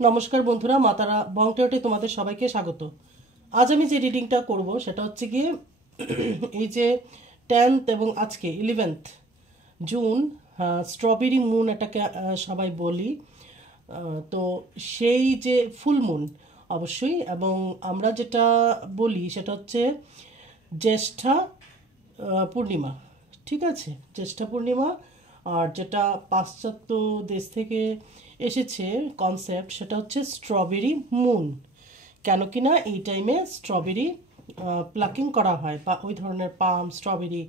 নমস্কার বন্ধুরা, মাতারা বংটেওটে তোমাদের সবাইকে স্বাগত। আজ আমি যে রিডিংটা করব সেটা হচ্ছে গিয়ে এই যে 10th এবং আজকে 11th জুন, স্ট্রবেরি মুন এটাকে সবাই বলি। তো সেই যে ফুল মুন অবশ্যই, এবং আমরা যেটা বলি সেটা হচ্ছে জ্যেষ্ঠা পূর্ণিমা। ঠিক আছে, জ্যেষ্ঠা পূর্ণিমা। আর যেটা পাশ্চাত্য দেশ থেকে এসেছে কনসেপ্ট, সেটা হচ্ছে স্ট্রবেরি মুন। কেন কি না এই টাইমে স্ট্রবেরি প্লাকিং করা হয়, বা ওই ধরনের পাম, স্ট্রবেরি,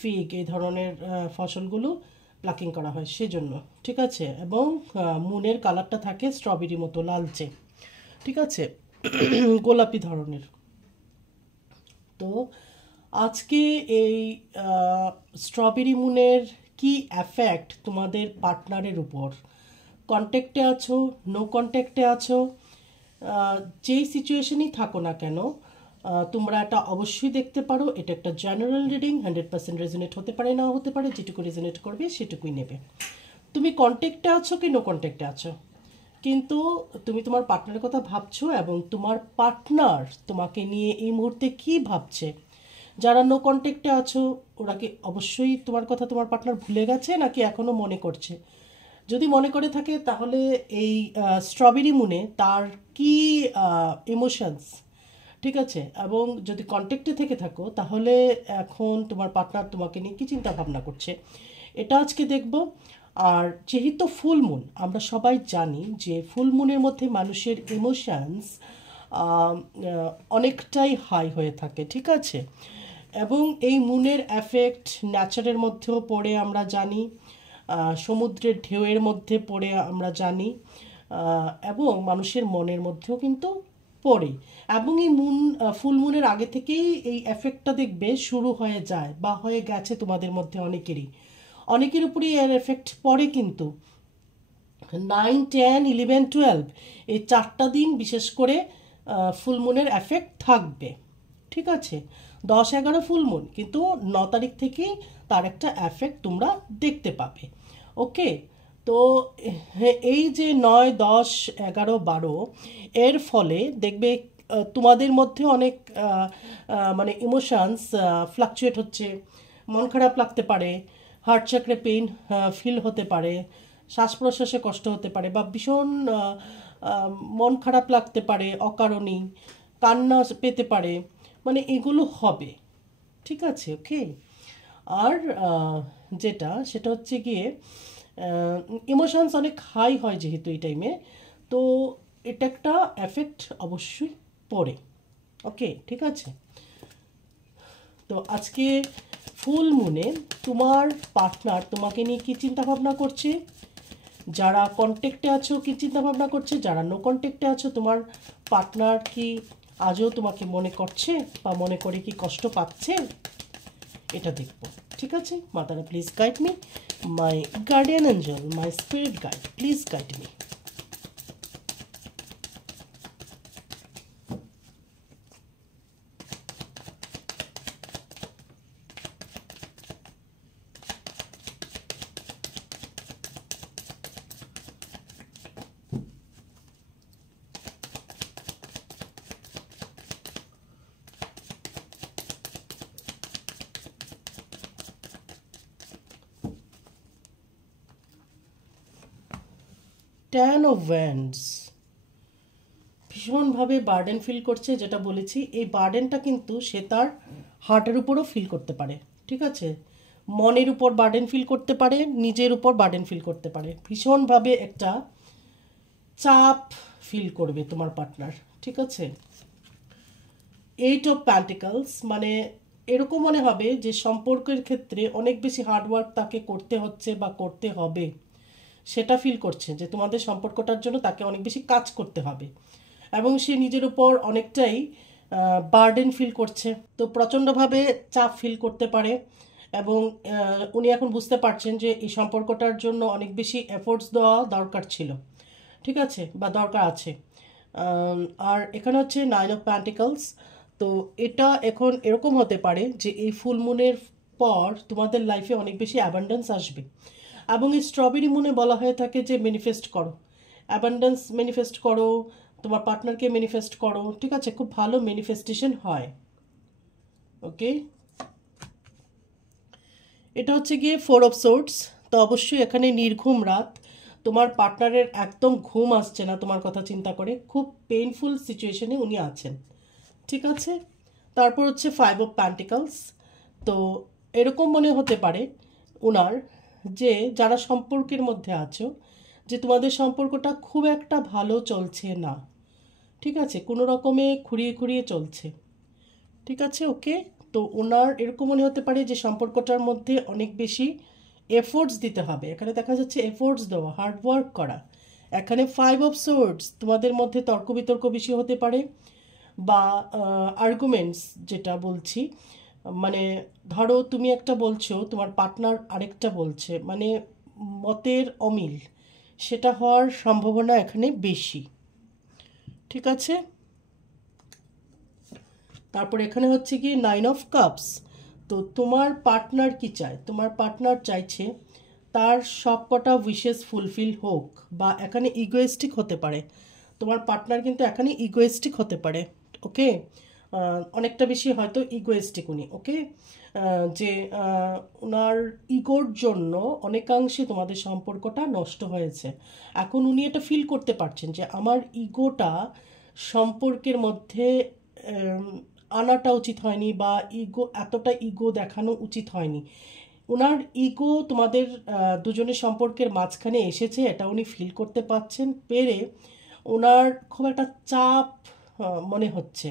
ফিগ এই ধরনের ফসলগুলো প্লাকিং করা হয় সেজন্য। ঠিক আছে, এবং মুনের কালারটা থাকে স্ট্রবেরি মতো লালচে। ঠিক আছে, গোলাপি ধরনের। তো আজকে এই স্ট্রবেরি মুনের কি এফেক্ট তোমাদের পার্টনারের উপর, কন্ট্যাক্টে আছো, নো কন্ট্যাক্টে আছো, যেই সিচুয়েশনই থাকো না কেন, তোমরা এটা অবশ্যই দেখতে পারো। এটা একটা জেনারেল রিডিং, 100% রেজোনেট হতে পারে, না হতে পারে। যেটুকু রেজোনেট করবে সেটুকুই নেবে। তুমি কন্ট্যাক্টে আছো কি নো কন্ট্যাক্টে আছো, কিন্তু তুমি তোমার পার্টনারের কথা ভাবছো, এবং তোমার পার্টনার তোমাকে নিয়ে এই মুহূর্তে কি ভাবছে। যারা নো কন্ট্যাক্টে আছো, ওরা কি অবশ্যই তোমার কথা তোমার পার্টনার ভুলে গেছে, নাকি এখনো মনে করছে? যদি মনে করে থাকে তাহলে এই স্ট্রবেরি মুনে তার কি ইমোশনস, ঠিক আছে। এবং যদি কন্ট্যাক্টে থেকে থাকো তাহলে এখন তোমার পার্টনার তোমাকে নিয়ে কি চিন্তা ভাবনা করছে, এটা আজকে দেখব। আর যেহেতু ফুল মুন, আমরা সবাই জানি যে ফুল মুনের মধ্যে মানুষের ইমোশনস অনেকটাই হাই হয়ে থাকে। ঠিক আছে, এবং এই মুনের এফেক্ট ন্যাচারের মধ্যেও পড়ে আমরা জানি, সমুদ্রের ঢেউয়ের মধ্যে পড়ে আমরা জানি, এবং মানুষের মনের মধ্যেও কিন্তু পড়ে। এবং এই মুন, ফুল মুনের আগে থেকেই এই এফেক্টটা দেখবে শুরু হয়ে যায়, বা হয়ে গেছে তোমাদের মধ্যে অনেকের উপরেই এর এফেক্ট পড়ে। কিন্তু 9, 10, 11, 12 এই 4টা দিন বিশেষ করে ফুলমুনের এফেক্ট থাকবে। ঠিক আছে, 10, 11 ফুলমুন, কিন্তু 9 তারিখ থেকেই তার একটা এফেক্ট তোমরা দেখতে পাবে। ওকে, তো এই যে 9, 10, 11, 12 এর ফলে দেখবে তোমাদের মধ্যে অনেক মানে ইমোশনস ফ্লাকচুয়েট হচ্ছে। মন খারাপ লাগতে পারে, হার্ট চাকরে পেইন ফিল হতে পারে, শ্বাস প্রশ্বাসে কষ্ট হতে পারে, বা ভীষণ মন খারাপ লাগতে পারে অকারণেই, কান্না পেতে পারে, মানে এগুলো হবে। ঠিক আছে, ওকে। আর যেটা সেটা হচ্ছে গিয়ে ইমোশনস অনেক হাই হয় যেহেতু এই টাইমে, তো এটা একটা এফেক্ট অবশ্যই পড়ে। ওকে, ঠিক আছে। তো আজকে ফুল মুনে তোমার পার্টনার তোমাকে নিয়ে কি চিন্তা ভাবনা করছে, যারা কন্ট্যাক্টে আছো কি চিন্তা ভাবনা করছে, যারা নো কন্ট্যাক্টে আছো তোমার পার্টনার কি আজও তোমাকে মনে করছে, বা মনে করে কি কষ্ট পাচ্ছে, এটা দেখবো। ঠিক আছে, মাতারা please guide me, my guardian angel, my spirit guide, please guide me. 10 of Wands ভীষণভাবে বার্ডেন ফিল করছে। যেটা বলেছি, এই বার্ডেনটা কিন্তু সে তার হার্টের উপরও ফিল করতে পারে। ঠিক আছে, মনের উপর বার্ডেন ফিল করতে পারে, নিজের উপর বার্ডেন ফিল করতে পারে। ভীষণভাবে একটা চাপ ফিল করবে তোমার পার্টনার। ঠিক আছে, 8 অফ প্যান্টিকলস, মানে এরকম মনে হবে যে সম্পর্কের ক্ষেত্রে অনেক বেশি হার্ডওয়ার্ক তাকে করতে হচ্ছে বা করতে হবে, সেটা ফিল করছে যে তোমাদের সম্পর্কটার জন্য তাকে অনেক বেশি কাজ করতে হবে, এবং সে নিজের উপর অনেকটাই বার্ডেন ফিল করছে। তো প্রচণ্ডভাবে চাপ ফিল করতে পারে, এবং উনি এখন বুঝতে পারছেন যে এই সম্পর্কটার জন্য অনেক বেশি এফোর্টস দেওয়া দরকার ছিল। ঠিক আছে, বা দরকার আছে। আর এখানে হচ্ছে 9 অফ প্যান্টিকলস। তো এটা এখন এরকম হতে পারে যে এই ফুল মুনের পর তোমাদের লাইফে অনেক বেশি অ্যাবান্ডেন্স আসবে, এবং এই স্ট্রবেরি মুনে বলা হয়ে থাকে যে ম্যানিফেস্ট করো। অ্যাবান্ডেন্স ম্যানিফেস্ট করো, তোমার পার্টনারকে ম্যানিফেস্ট করো, ঠিক আছে, খুব ভালো ম্যানিফেস্টেশন হয়। ওকে, এটা হচ্ছে গিয়ে 4 অফ সোর্ডস। তো অবশ্যই এখানে নির্ঘুম রাত, তোমার পার্টনারের একদম ঘুম আসছে না তোমার কথা চিন্তা করে, খুব পেইনফুল সিচুয়েশনে উনি আছেন, ঠিক আছে। তারপর হচ্ছে 5 অফ প্যান্টিকলস। তো এরকম মনে হতে পারে ওনার যে যারা সম্পর্কের মধ্যে আছো, যে তোমাদের সম্পর্কটা খুব একটা ভালো চলছে না, ঠিক আছে, কোনো রকমে খুঁড়িয়ে খুঁড়িয়ে চলছে, ঠিক আছে। ওকে, তো ওনার এরকম মনে হতে পারে যে সম্পর্কটার মধ্যে অনেক বেশি এফোর্টস দিতে হবে। এখানে দেখা যাচ্ছে এফোর্টস দেওয়া, হার্ড ওয়ার্ক করা। এখানে 5 অফ সোর্ডস, তোমাদের মধ্যে তর্ক বিতর্ক বেশি হতে পারে, বা আর্গুমেন্টস যেটা বলছি, মানে ধরো তুমি একটা বলছো, তোমার পার্টনার আরেকটা বলছে, মানে মতের অমিল, সেটা হওয়ার সম্ভাবনা এখানে বেশি, ঠিক আছে। তারপর এখানে হচ্ছে কি 9 অফ কাপস। তো তোমার পার্টনার কি চায়? তোমার পার্টনার চাইছে তার সব কটা উইশেস ফুলফিল হোক, বা এখানে ইগোয়েস্টিক হতে পারে। তোমার পার্টনার কিন্তু এখানে ইগোয়েস্টিক হতে পারে, ওকে, অনেকটা বেশি হয়তো ইগোয়েস্টিক উনি, ওকে, যে ওনার ইগোর জন্য অনেকাংশে তোমাদের সম্পর্কটা নষ্ট হয়েছে। এখন উনি এটা ফিল করতে পারছেন যে আমার ইগোটা সম্পর্কের মধ্যে আনাটা উচিত হয়নি, বা ইগো, এতটা ইগো দেখানো উচিত হয়নি। ওনার ইগো তোমাদের দুজনের সম্পর্কের মাঝখানে এসেছে, এটা উনি ফিল করতে পারছেন, পেরে ওনার খুব একটা চাপ মনে হচ্ছে,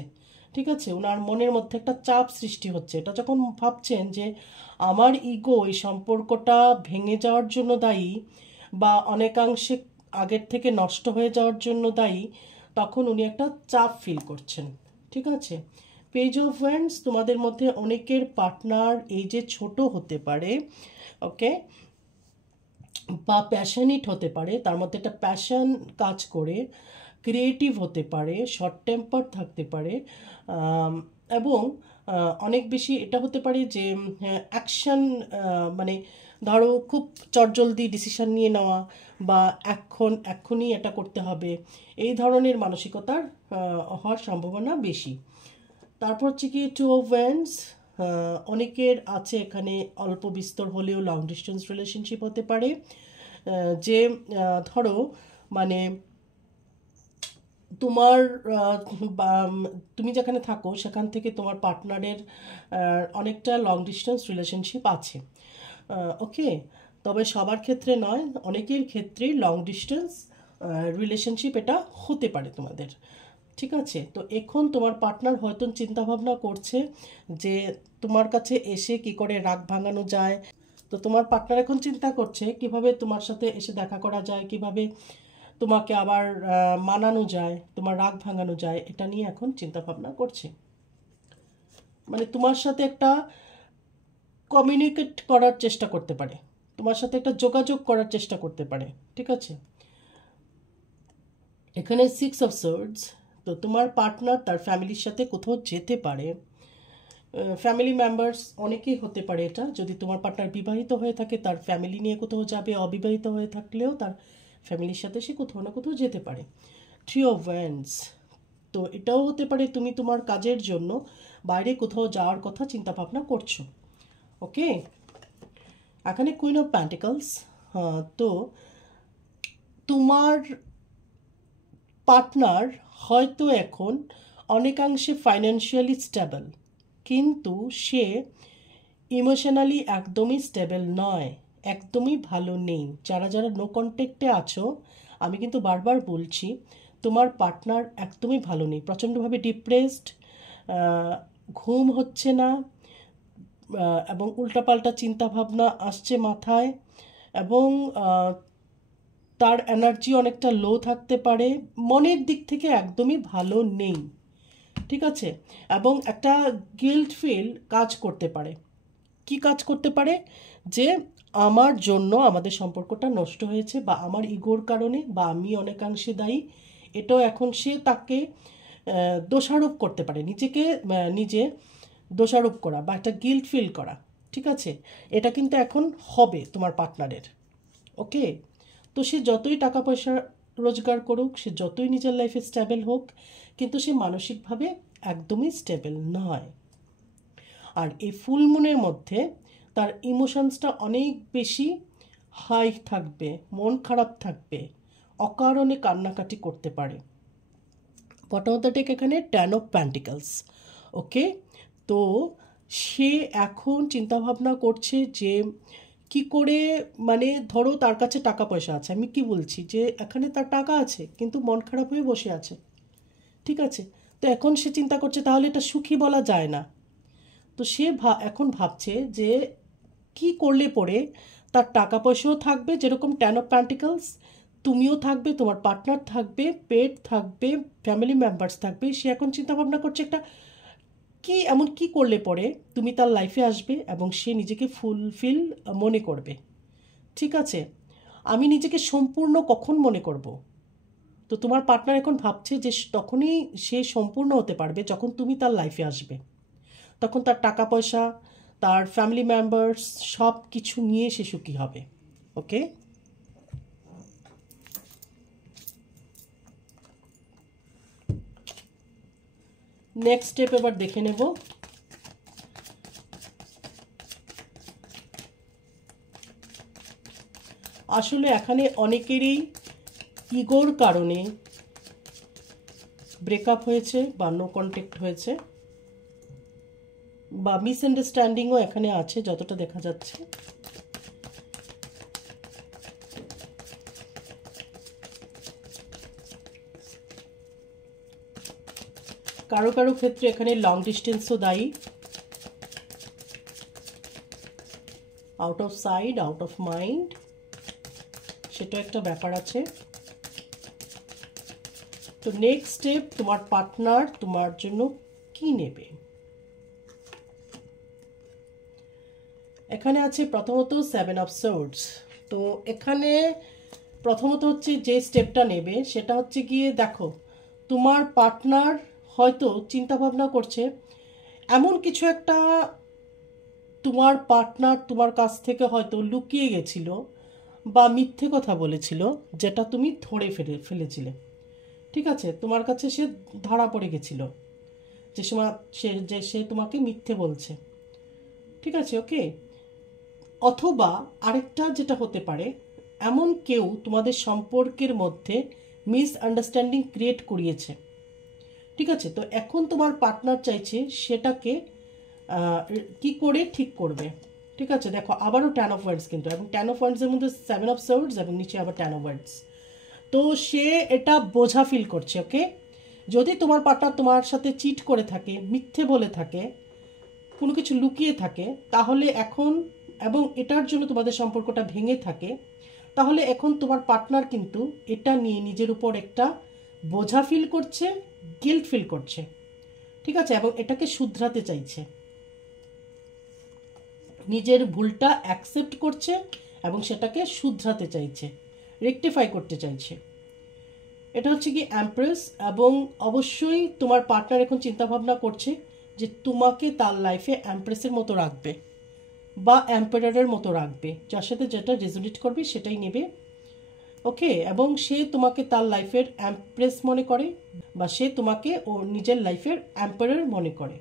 ঠিক আছে, ওনার মনের মধ্যে একটা চাপ সৃষ্টি হচ্ছে। এটা যখন ভাবছেন যে আমার ইগো এই সম্পর্কটা ভেঙে যাওয়ার জন্য দায়ী, বা অনেকাংশে আগের থেকে নষ্ট হয়ে যাওয়ার জন্য দায়ী, তখন উনি একটা চাপ ফিল করছেন, ঠিক আছে। পেজ অফ ওয়ান্ডস, তোমাদের মধ্যে অনেকের পার্টনার এই যে ছোট হতে পারে, ওকে, বা প্যাশনেট হতে পারে, তার মধ্যে একটা প্যাশন কাজ করে, ক্রিয়েটিভ হতে পারে, শর্ট টেম্পার থাকতে পারে, এবং অনেক বেশি এটা হতে পারে যে অ্যাকশন, মানে ধরো খুব চটজলদি ডিসিশন নিয়ে নেওয়া, বা এক্ষুনি এটা করতে হবে, এই ধরনের মানসিকতার হওয়ার সম্ভাবনা বেশি। তারপর হচ্ছে কি 2 অফ ওয়ান্ডস। অনেকের আছে এখানে অল্প বিস্তর হলেও লং ডিস্টেন্স রিলেশনশিপ হতে পারে, যে ধরো মানে তোমার তুমি যেখানে থাকো সেখান থেকে তোমার পার্টনারের অনেকটা লং ডিস্টেন্স রিলেশনশিপ আছে, ওকে। তবে সবার ক্ষেত্রে নয়, অনেকের ক্ষেত্রেই লং ডিস্টেন্স রিলেশনশিপ এটা হতে পারে তোমাদের, ঠিক আছে। তো এখন তোমার পার্টনার হয়তো চিন্তা ভাবনা করছে যে তোমার কাছে এসে কি করে রাগ ভাঙানো যায়। তো তোমার পার্টনার এখন চিন্তা করছে কিভাবে তোমার সাথে এসে দেখা করা যায়, কিভাবে তোমাকে আবার মানানো যায়, তোমার রাগ ভাঙানো যায়, এটা নিয়ে এখন চিন্তা ভাবনা করছে। মানে তোমার সাথে একটা কমিউনিকেট করার চেষ্টা করতে পারে, তোমার সাথে একটা যোগাযোগ করার চেষ্টা করতে পারে, ঠিক আছে। এখানে 6 অফ সোর্ডস। তো তোমার পার্টনার তার ফ্যামিলির সাথে কোথাও যেতে পারে, ফ্যামিলি মেম্বার্স অনেকেই হতে পারে এটা, যদি তোমার পার্টনার বিবাহিত হয়ে থাকে তার ফ্যামিলি নিয়ে কোথাও যাবে, অবিবাহিত হয়ে থাকলেও তার ফ্যামিলির সাথে সে কোথাও না কোথাও যেতে পারে। 3 অফ ওয়ান্ডস। তো এটাও হতে পারে তুমি তোমার কাজের জন্য বাইরে কোথাও যাওয়ার কথা চিন্তা ভাবনা করছো, ওকে। এখানে কুইন অফ প্যান্টিকলস। তো তোমার পার্টনার হয়তো এখন অনেকাংশে ফাইন্যান্সিয়ালি স্টেবল, কিন্তু সে ইমোশনালি একদমই স্টেবল নয়, একদমই ভালো নেই। যারা যারা নো কন্ট্যাক্টে আছো, আমি কিন্তু বারবার বলছি তোমার পার্টনার একদমই ভালো নেই, প্রচণ্ডভাবে ডিপ্রেসড, ঘুম হচ্ছে না, এবং উল্টাপাল্টা চিন্তাভাবনা আসছে মাথায়, এবং তার এনার্জি অনেকটা লো থাকতে পারে, মনের দিক থেকে একদমই ভালো নেই, ঠিক আছে। এবং একটা গিল্ট ফিল কাজ করতে পারে। কি কাজ করতে পারে? যে আমার জন্য আমাদের সম্পর্কটা নষ্ট হয়েছে, বা আমার ইগোর কারণে, বা আমি অনেকাংশে দায়ী, এটাও এখন সে তাকে দোষারোপ করতে পারে, নিজেকে নিজে দোষারোপ করা, বা একটা গিল্ট ফিল করা, ঠিক আছে। এটা কিন্তু এখন হবে তোমার পার্টনারের, ওকে। তো সে যতই টাকা পয়সা রোজগার করুক, সে যতই নিজের লাইফে স্টেবল হোক, কিন্তু সে মানসিকভাবে একদমই স্টেবল নয়। আর এই ফুল মুনের মধ্যে তার ইমোশনসটা অনেক বেশি হাই থাকবে, মন খারাপ থাকবে, অকারণে কান্নাকাটি করতে পারে। বটম অফ দ্য ডেক এখানে 10 অফ পেন্টিকলস। ওকে, তো সে এখন চিন্তাভাবনা করছে যে কি করে, মানে ধরো তার কাছে টাকা পয়সা আছে, আমি কি বলছি যে এখানে তার টাকা আছে কিন্তু মন খারাপ হয়ে বসে আছে, ঠিক আছে? তো এখন সে চিন্তা করছে তাহলে এটা সুখী বলা যায় না। তো সে এখন ভাবছে যে কি করলে পরে তার টাকা পয়সাও থাকবে, যেরকম 10 অফ পেন্টিকলস, তুমিও থাকবে, তোমার পার্টনার থাকবে, পেট থাকবে, ফ্যামিলি মেম্বার্স থাকবে। সে এখন চিন্তা ভাবনা করছে একটা কি এমন কি করলে পরে তুমি তার লাইফে আসবে এবং সে নিজেকে ফুলফিল মনে করবে। ঠিক আছে, আমি নিজেকে সম্পূর্ণ কখন মনে করব? তো তোমার পার্টনার এখন ভাবছে যে তখনই সে সম্পূর্ণ হতে পারবে যখন তুমি তার লাইফে আসবে। তখন তার টাকা পয়সা, তার ফ্যামিলি মেম্বার্স সব কিছু নিয়ে সে সুখী হবে। ওকে, নেক্সট স্টেপ এবার দেখে নেব। আসলে এখানে অনেকেরই ইগোর কারণে ব্রেকআপ হয়েছে বা নো কন্ট্যাক্ট হয়েছে, বা মিসআন্ডারস্ট্যান্ডিংও এখানে আছে যতটা দেখা যাচ্ছে। কারো কারো ক্ষেত্রে এখানে লং ডিস্টেন্সও দায়ী, out of side, out of mind, সেটা একটা ব্যাপার আছে। তো নেক্সট স্টেপ, তোমার পার্টনার তোমার জন্য কি নেবে? এখানে আছে প্রথমত 7 অফ সোর্ডস। তো এখানে প্রথমত হচ্ছে যে স্টেপটা নেবে সেটা হচ্ছে গিয়ে, দেখো তোমার পার্টনার হয়তো চিন্তা ভাবনা করছে এমন কিছু একটা তোমার পার্টনার তোমার কাছ থেকে হয়তো লুকিয়ে গেছিল বা মিথ্যে কথা বলেছিল, যেটা তুমি ধরে ফেলেছিলে। ঠিক আছে, তোমার কাছে সে ধরা পড়ে গেছিল যে সময় সে তোমাকে মিথ্যে বলছে। ঠিক আছে, ওকে। অথবা আরেকটা যেটা হতে পারে, এমন কেউ তোমাদের সম্পর্কের মধ্যে মিসআন্ডারস্ট্যান্ডিং ক্রিয়েট করিয়েছে। ঠিক আছে, তো এখন তোমার পার্টনার চাইছে সেটাকে কি করে ঠিক করবে। ঠিক আছে, দেখো আবারও 10 অফ ওয়ান্ডস, কিন্তু এবং 10 অফ ওয়ান্ডসের মধ্যে 7 অফ সোর্ডস এবং নিচে আবার 10 অফ ওয়ান্ডস। তো সে এটা বোঝা ফিল করছে। ওকে, যদি তোমার পার্টনার তোমার সাথে চিট করে থাকে, মিথ্যে বলে থাকে, কোনো কিছু লুকিয়ে থাকে, তাহলে এখন, এবং এটার জন্য তোমাদের সম্পর্কটা ভেঙে থাকে, তাহলে এখন তোমার পার্টনার কিন্তু এটা নিয়ে নিজের উপর একটা বোঝা ফিল করছে, গিল্ট ফিল করছে। ঠিক আছে, এবং এটাকে শুধরাতে চাইছে, নিজের ভুলটা অ্যাকসেপ্ট করছে এবং সেটাকে শুধরাতে চাইছে, রেকটিফাই করতে চাইছে। এটা হচ্ছে কি এমপ্রেস, এবং অবশ্যই তোমার পার্টনার এখন চিন্তা ভাবনা করছে যে তোমাকে তার লাইফে এমপ্রেসের মতো রাখবে বা এম্পায়ারের মতো রাখবে, যার সাথে যেটা রেজোনেট করবে সেটাই নেবে। ওকে, এবং সে তোমাকে তার লাইফের এমপ্রেস মনে করে বা সে তোমাকে ও নিজের লাইফের এম্পায়ার মনে করে।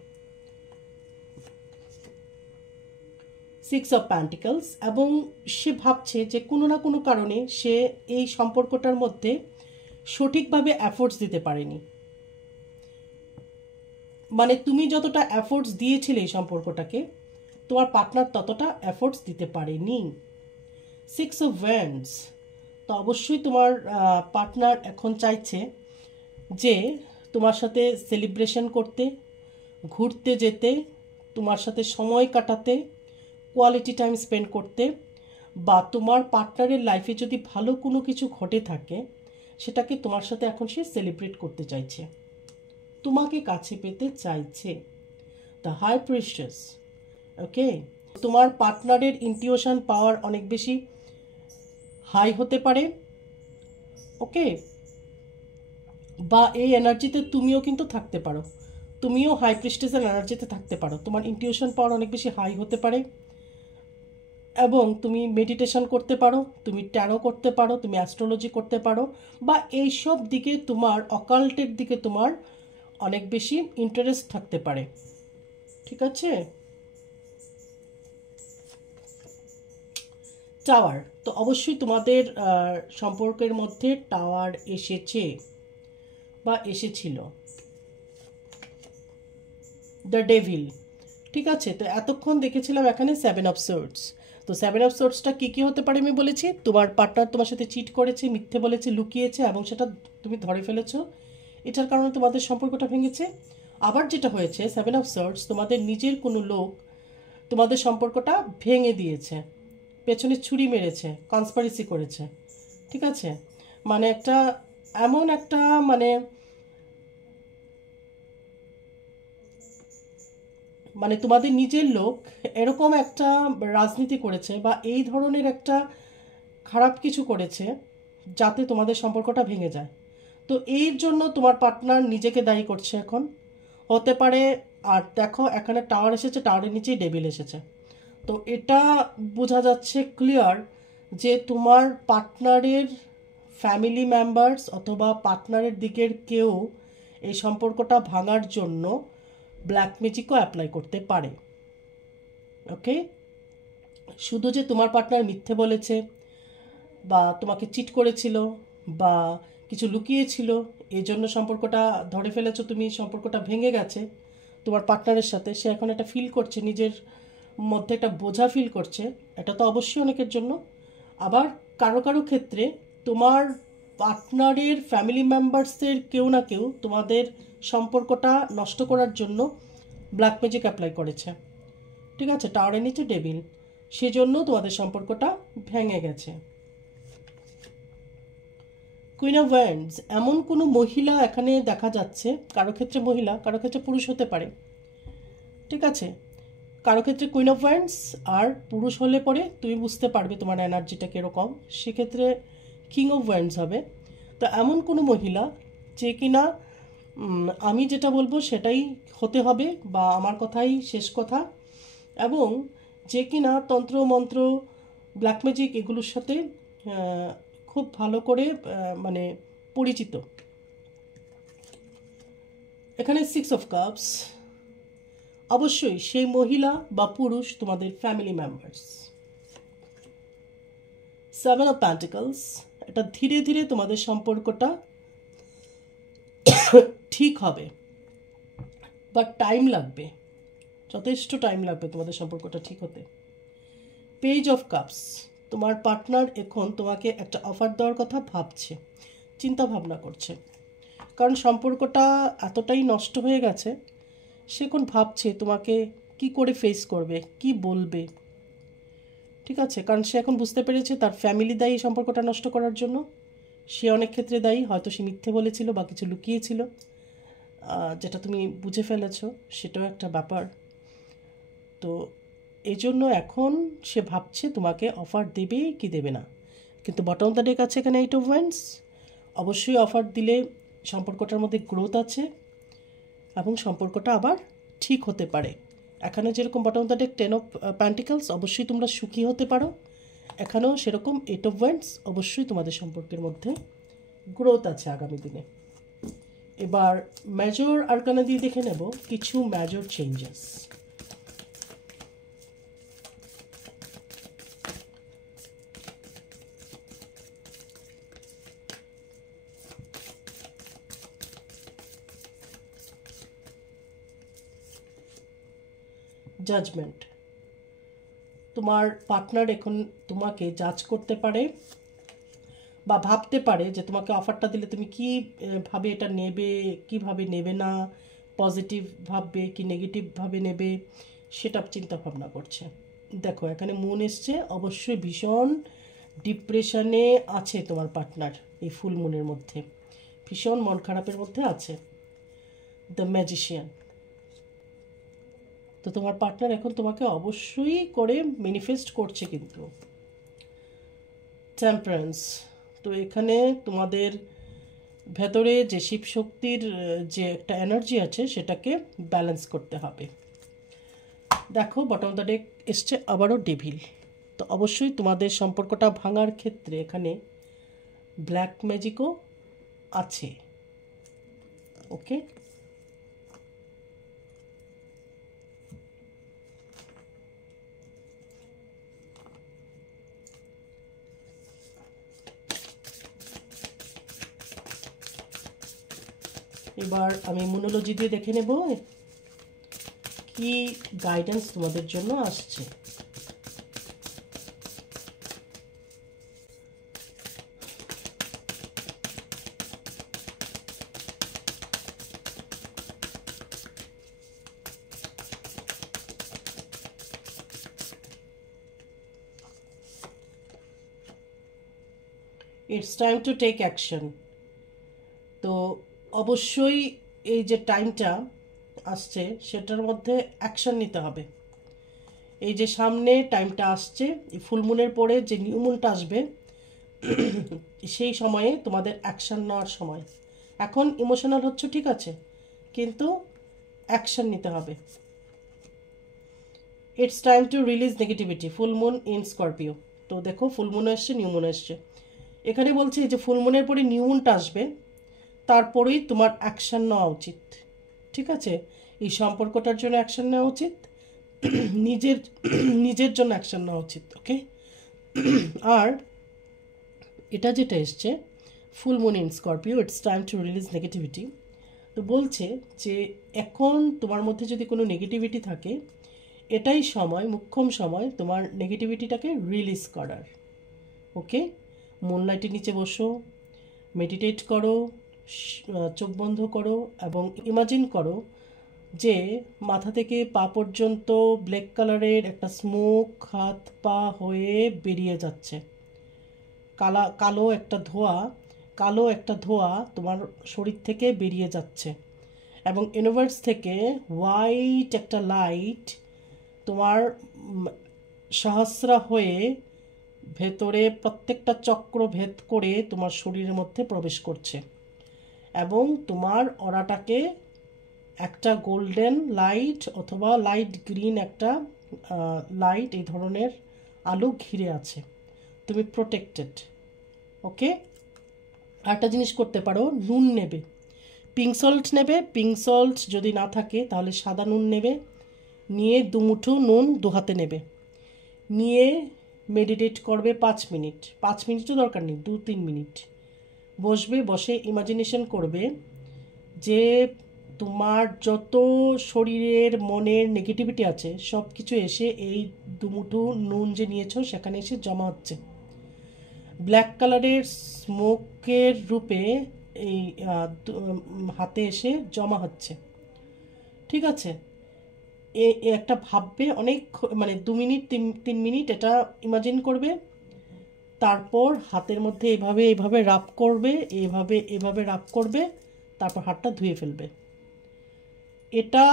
6 অফ পেন্টিকলস, এবং সে ভাবছে যে কোনো না কোনো কারণে সে এই সম্পর্কটার মধ্যে সঠিকভাবে এফোর্টস দিতে পারেনি। মানে তুমি যতটা এফোর্টস দিয়েছিলে এই সম্পর্কটাকে, তোমার পার্টনার ততটা এফোর্টস দিতে পারেনি। 6 অফ ওয়ান্ডস, তো অবশ্যই তোমার পার্টনার এখন চাইছে যে তোমার সাথে সেলিব্রেশন করতে, ঘুরতে যেতে, তোমার সাথে সময় কাটাতে, কোয়ালিটি টাইম স্পেন্ড করতে, বা তোমার পার্টনারের লাইফে যদি ভালো কোনো কিছু ঘটে থাকে সেটাকে তোমার সাথে এখন সে সেলিব্রেট করতে চাইছে, তোমাকে কাছে পেতে চাইছে। The high priestess. ওকে, তোমার পার্টনারের ইনটিউশন পাওয়ার অনেক বেশি হাই হতে পারে। ওকে, বা এই এনার্জিতে তুমিও কিন্তু থাকতে পারো, তুমিও হাই প্রিস্টেসের এনার্জিতে থাকতে পারো, তোমার ইনটিউশন পাওয়ার অনেক বেশি হাই হতে পারে। এবং তুমি মেডিটেশন করতে পারো, তুমি ট্যারো করতে পারো, তুমি অ্যাস্ট্রোলজি করতে পারো, বা এইসব দিকে তোমার অকাল্টের দিকে তোমার অনেক বেশি ইন্টারেস্ট থাকতে পারে। ঠিক আছে। টাওয়ার, তো অবশ্যই তোমাদের সম্পর্কের মধ্যে টাওয়ার এসেছে বা এসেছিল। দ্য ডেভিল, ঠিক আছে। তো এতক্ষণ দেখেছিলাম এখানে 7 অফ সোর্ডস। তো 7 অফ সোর্ডসটা কী কী হতে পারে আমি বলেছি, তোমার পার্টনার তোমার সাথে চিট করেছে, মিথ্যে বলেছে, লুকিয়েছে এবং সেটা তুমি ধরে ফেলেছো, এটার কারণে তোমাদের সম্পর্কটা ভেঙেছে। আবার যেটা হয়েছে 7 অফ সোর্ডস, তোমাদের নিজের কোনো লোক তোমাদের সম্পর্কটা ভেঙে দিয়েছে, পেছনে ছুরি মেরেছে, কনস্পারেসি করেছে। ঠিক আছে, মানে একটা এমন একটা মানে মানে তোমাদের নিজের লোক এরকম একটা রাজনীতি করেছে বা এই ধরনের একটা খারাপ কিছু করেছে যাতে তোমাদের সম্পর্কটা ভেঙে যায়। তো এর জন্য তোমার পার্টনার নিজেকে দায়ী করছে এখন, হতে পারে। আর দেখো এখানে টাওয়ার এসেছে, টাওয়ারের নিচেই ডেভিল এসেছে। তো এটা বোঝা যাচ্ছে ক্লিয়ার যে তোমার পার্টনারের ফ্যামিলি মেম্বার্স অথবা পার্টনারের দিকের কেউ এই সম্পর্কটা ভাঙার জন্য ব্ল্যাক ম্যাজিকও অ্যাপ্লাই করতে পারে। ওকে, শুধু যে তোমার পার্টনার মিথ্যে বলেছে বা তোমাকে চিট করেছিল বা কিছু লুকিয়েছিল এই জন্য সম্পর্কটা ধরে ফেলেছো তুমি, সম্পর্কটা ভেঙে গেছে তোমার পার্টনারের সাথে, সে এখন এটা ফিল করছে, নিজের মধ্যে একটা বোঝা ফিল করছে, এটা তো অবশ্যই অনেকের জন্য। আবার কারো কারো ক্ষেত্রে তোমার পার্টনারের ফ্যামিলি মেম্বার্সের কেউ না কেউ তোমাদের সম্পর্কটা নষ্ট করার জন্য ব্ল্যাক ম্যাজিক অ্যাপ্লাই করেছে। ঠিক আছে, টাওয়ারের নিচে ডেভিল, সেজন্য তোমাদের সম্পর্কটা ভেঙে গেছে। কুইন অফ ওয়ান্ডস, এমন কোনো মহিলা এখানে দেখা যাচ্ছে, কারো ক্ষেত্রে মহিলা, কারো ক্ষেত্রে পুরুষ হতে পারে। ঠিক আছে, কারো ক্ষেত্রে কুইন অফ ওয়ান্ডস আর পুরুষ হলে পরে তুমি বুঝতে পারবে তোমার এনার্জিটা কীরকম, সেক্ষেত্রে কিং অফ ওয়ান্ডস হবে। তো এমন কোনো মহিলা যে কিনা আমি যেটা বলবো সেটাই হতে হবে বা আমার কথাই শেষ কথা, এবং যে কিনা তন্ত্র মন্ত্র ব্ল্যাক ম্যাজিক এগুলোর সাথে খুব ভালো করে মানে পরিচিত। এখানে 6 অফ কাপস, অবশ্যই সেই মহিলা বা পুরুষ তোমাদের ফ্যামিলি মেম্বার্স। 7 অফ প্যান্টিকলস, এটা ধীরে ধীরে তোমাদের সম্পর্কটা ঠিক হবে, বাট টাইম লাগবে, যথেষ্ট টাইম লাগবে তোমাদের সম্পর্কটা ঠিক হতে। পেজ অফ কাপস, তোমার পার্টনার এখন তোমাকে একটা অফার দেওয়ার কথা ভাবছে, চিন্তা ভাবনা করছে, কারণ সম্পর্কটা এতটাই নষ্ট হয়ে গেছে, সে এখন ভাবছে তোমাকে কি করে ফেস করবে, কি বলবে। ঠিক আছে, কারণ সে এখন বুঝতে পেরেছে তার ফ্যামিলি দায়ী সম্পর্কটা নষ্ট করার জন্য, সে অনেক ক্ষেত্রে দায়ী, হয়তো সে মিথ্যে বলেছিল বা কিছু লুকিয়েছিল যেটা তুমি বুঝে ফেলেছ, সেটাও একটা ব্যাপার। তো এই জন্য এখন সে ভাবছে তোমাকে অফার দেবে কি দেবে না, কিন্তু বটম দ্য ডেক আছে এখানে 8 অফ ওয়ান্ডস, অবশ্যই অফার দিলে সম্পর্কটার মধ্যে গ্রোথ আছে এবং সম্পর্কটা আবার ঠিক হতে পারে। এখানে যেরকম bottom the deck 10 of pentacles, অবশ্যই তোমরা সুখী হতে পারো, এখানেও সেরকম 8 অফ ওয়ান্ডস, অবশ্যই তোমাদের সম্পর্কের মধ্যে গ্রোথ আছে আগামী দিনে। এবার মেজর আরকানা দিয়ে দেখে নেব কিছু মেজর চেঞ্জেস। জাজমেন্ট, তোমার পার্টনার এখন তোমাকে জাজ করতে পারে বা ভাবতে পারে যে তোমাকে অফারটা দিলে তুমি কী ভাবে এটা নেবে, কিভাবে নেবে না, পজিটিভ ভাববে কি নেগেটিভভাবে নেবে, সেটা চিন্তা ভাবনা করছে। দেখো এখানে মুন এসছে, অবশ্যই ভীষণ ডিপ্রেশনে আছে তোমার পার্টনার, এই ফুল মুনের মধ্যে ভীষণ মন খারাপের মধ্যে আছে। দ্য ম্যাজিশিয়ান, তো তোমার পার্টনার এখন তোমাকে অবশ্যই করে ম্যানিফেস্ট করছে কিন্তু। টেম্পারেন্স, তো এখানে তোমাদের ভেতরে যে শিব শক্তির যে একটা এনার্জি আছে সেটাকে ব্যালেন্স করতে হবে। দেখো বটম দ্য ডেক এসছে আবারও ডেভিল, তো অবশ্যই তোমাদের সম্পর্কটা ভাঙার ক্ষেত্রে এখানে ব্ল্যাক ম্যাজিকও আছে। ওকে, এবার আমি মোনোলজি দিয়ে দেখে নেব কি গাইডেন্স তোমাদের জন্য আসছে। It's time to take action. তো অবশ্যই এই যে টাইমটা আসছে সেটার মধ্যে অ্যাকশন নিতে হবে। এই যে সামনে টাইমটা আসছে, এই ফুলমুনের পরে যে নিউমুনটা আসবে সেই সময়ে তোমাদের অ্যাকশন নেওয়ার সময়। এখন ইমোশনাল হচ্ছে ঠিক আছে, কিন্তু অ্যাকশন নিতে হবে। It's time to release negativity, full moon in Scorpio. তো দেখো ফুলমুন এসছে, নিউমুন এসছে। এখানে বলছে যে ফুলমুনের পরে নিউমুনটা আসবে, তারপরেই তোমার অ্যাকশন নেওয়া উচিত। ঠিক আছে, এই সম্পর্কটার জন্য অ্যাকশন নেওয়া উচিত, নিজের নিজের জন্য অ্যাকশন নেওয়া উচিত। ওকে, আর এটা যেটা এসছে full moon in Scorpio, it's time to release negativity. তো বলছে যে এখন তোমার মধ্যে যদি কোনো নেগেটিভিটি থাকে, এটাই সময়, মুখ্যম সময় তোমার নেগেটিভিটিটাকে রিলিজ করার। ওকে, মুনলাইটের নিচে বসো, মেডিটেট করো, চোখ বন্ধ করো এবং ইমাজিন করো যে মাথা থেকে পা পর্যন্ত ব্ল্যাক কালারের একটা স্মোক হাত পা হয়ে বেরিয়ে যাচ্ছে। কালো একটা ধোঁয়া তোমার শরীর থেকে বেরিয়ে যাচ্ছে এবং ইউনিভার্স থেকে হোয়াইট একটা লাইট তোমার সহস্রা হয়ে ভেতরে প্রত্যেকটা চক্র ভেদ করে তোমার শরীরের মধ্যে প্রবেশ করছে এবং তোমার অরাটাকে একটা গোল্ডেন লাইট অথবা লাইট গ্রিন একটা লাইট, এই ধরনের আলো ঘিরে আছে। তুমি প্রোটেক্টেড। ওকে, আরেকটা জিনিস করতে পারো, নুন নেবে, পিঙ্ক সল্ট নেবে। পিঙ্ক সল্ট যদি না থাকে তাহলে সাদা নুন নেবে, নিয়ে দুমুঠো নুন দু হাতে নেবে, নিয়ে মেডিটেট করবে 5 মিনিট। 5 মিনিটও দরকার নেই, 2-3 মিনিট বসবে, বসে ইমাজিনেশন করবে যে তোমার যত শরীরের মনের নেগেটিভিটি আছে সব কিছু এসে এই দুমুঠো নুন যে নিয়েছো সেখানে এসে জমা হচ্ছে, ব্ল্যাক কালারের স্মোকের রূপে এই হাতে এসে জমা হচ্ছে। ঠিক আছে, একটা ভাববে অনেক, মানে 2 মিনিট 3 মিনিট এটা ইমাজিন করবে, তারপর হাতের মধ্যে এভাবে এভাবে রাব করবে, এভাবে রাব করবে, তারপর হাতটা ধুয়ে ফেলবে। এটা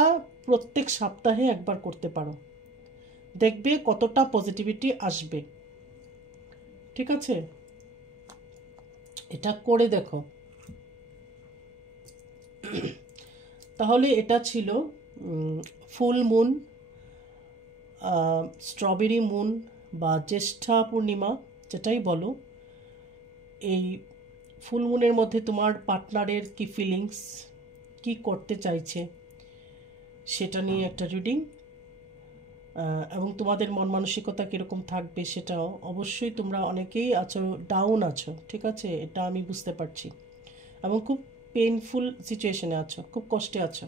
প্রত্যেক সপ্তাহে একবার করতে পারো, দেখবে কতটা পজিটিভিটি আসবে। ঠিক আছে, এটা করে দেখো। তাহলে এটা ছিল ফুল মুন, স্ট্রবেরি মুন বা জ্যেষ্ঠা পূর্ণিমা, যেটাই বলো। এই ফুল মুনের মধ্যে তোমার পার্টনারের কি ফিলিংস, কি করতে চাইছে সেটা নিয়ে একটা রিডিং, এবং তোমাদের মন মানসিকতা কীরকম থাকবে সেটাও। অবশ্যই তোমরা অনেকেই আছো ডাউন আছো, ঠিক আছে, এটা আমি বুঝতে পারছি, এবং খুব পেইনফুল সিচুয়েশনে আছো, খুব কষ্টে আছো।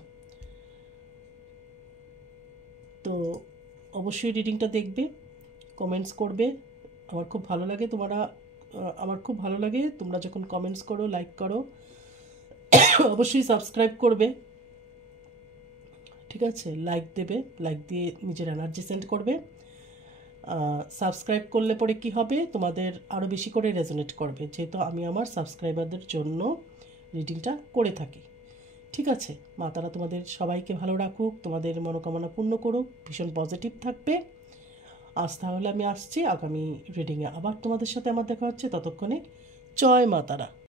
তো অবশ্যই রিডিংটা দেখবে, কমেন্টস করবে। আমার খুব ভালো লাগে তোমরা যখন কমেন্টস করো, লাইক করো। অবশ্যই সাবস্ক্রাইব করবে, ঠিক আছে, লাইক দেবে, লাইক দিয়ে নিজের এনার্জি সেন্ড করবে। সাবস্ক্রাইব করলে পরে কি হবে, তোমাদের আরও বেশি করে রেজোনেট করবে, যেহেতু আমি আমার সাবস্ক্রাইবারদের জন্য রিডিংটা করে থাকি। ঠিক আছে, মা তারা তোমাদের সবাইকে ভালো রাখুক, তোমাদের মনোকামনা পূর্ণ করুক, ভীষণ পজিটিভ থাকবে। আজ তাহলে আমি আসছি আগামী রিডিংয়ে, আবার তোমাদের সাথে আমার দেখা হচ্ছে। ততক্ষণে জয় মা তারা।